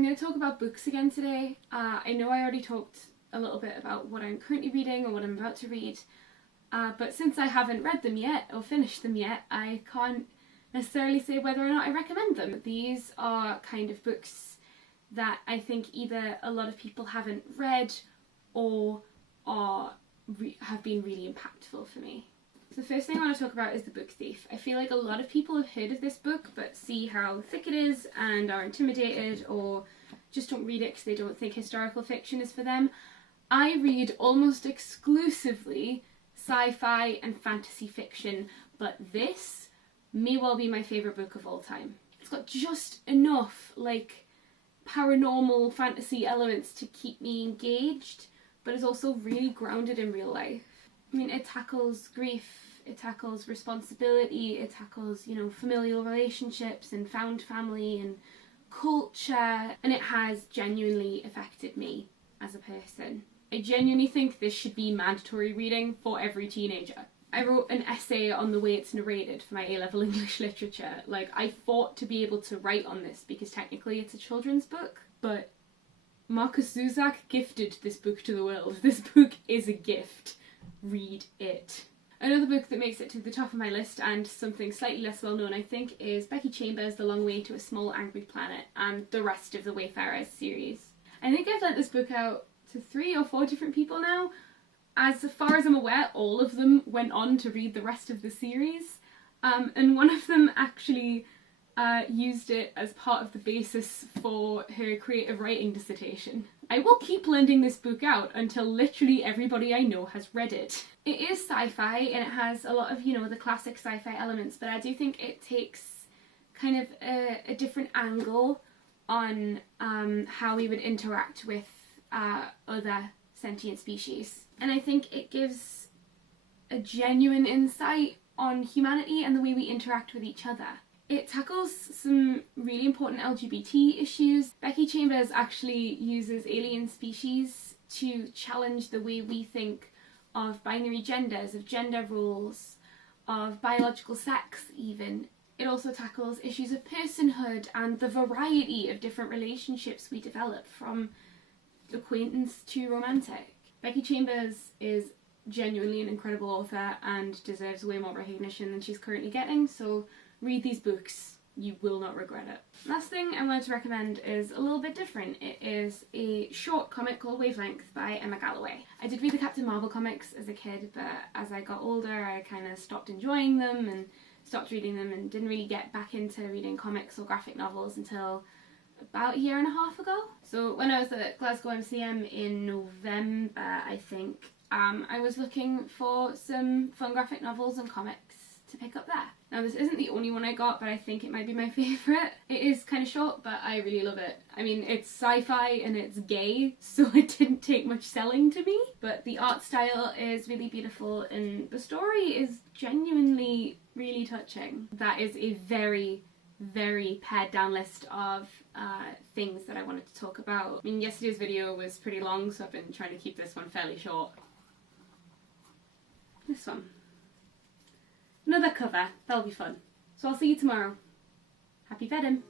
I'm going to talk about books again today. I know I already talked a little bit about what I'm currently reading or what I'm about to read, but since I haven't read them yet or finished them yet, I can't necessarily say whether or not I recommend them. These are kind of books that I think either a lot of people haven't read or have been really impactful for me. So the first thing I want to talk about is The Book Thief. I feel like a lot of people have heard of this book but see how thick it is and are intimidated or just don't read it because they don't think historical fiction is for them. I read almost exclusively sci-fi and fantasy fiction, but this may well be my favourite book of all time. It's got just enough like paranormal fantasy elements to keep me engaged, but it's also really grounded in real life. I mean, it tackles grief, it tackles responsibility, it tackles, you know, familial relationships and found family and culture, and it has genuinely affected me as a person. I genuinely think this should be mandatory reading for every teenager. I wrote an essay on the way it's narrated for my A-level English literature. Like, I fought to be able to write on this because technically it's a children's book, but Markus Zusak gifted this book to the world. This book is a gift. Read it. Another book that makes it to the top of my list, and something slightly less well known I think, is Becky Chambers' The Long Way to a Small Angry Planet and the rest of the Wayfarers series. I think I've lent this book out to 3 or 4 different people now. As far as I'm aware, all of them went on to read the rest of the series, and one of them actually used it as part of the basis for her creative writing dissertation. I will keep lending this book out until literally everybody I know has read it. It is sci-fi and it has a lot of, you know, the classic sci-fi elements, but I do think it takes kind of a different angle on how we would interact with other sentient species. And I think it gives a genuine insight on humanity and the way we interact with each other. It tackles some really important LGBT issues. Becky Chambers actually uses alien species to challenge the way we think of binary genders, of gender roles, of biological sex even. It also tackles issues of personhood and the variety of different relationships we develop, from acquaintance to romantic. Becky Chambers is genuinely an incredible author and deserves way more recognition than she's currently getting, so read these books, you will not regret it. Last thing I wanted to recommend is a little bit different. It is a short comic called Wavelength by Emma Galloway. I did read the Captain Marvel comics as a kid, but as I got older I kind of stopped enjoying them and stopped reading them and didn't really get back into reading comics or graphic novels until about 1.5 years ago. So when I was at Glasgow MCM in November, I think, I was looking for some fun graphic novels and comics to pick up there. Now this isn't the only one I got, but I think it might be my favourite. It is kind of short, but I really love it. I mean, it's sci-fi and it's gay, so it didn't take much selling to me, but the art style is really beautiful and the story is genuinely really touching. That is a very, very pared down list of things that I wanted to talk about. I mean, yesterday's video was pretty long, so I've been trying to keep this one fairly short. This one. Another cover, that'll be fun. So I'll see you tomorrow. Happy VEDIM!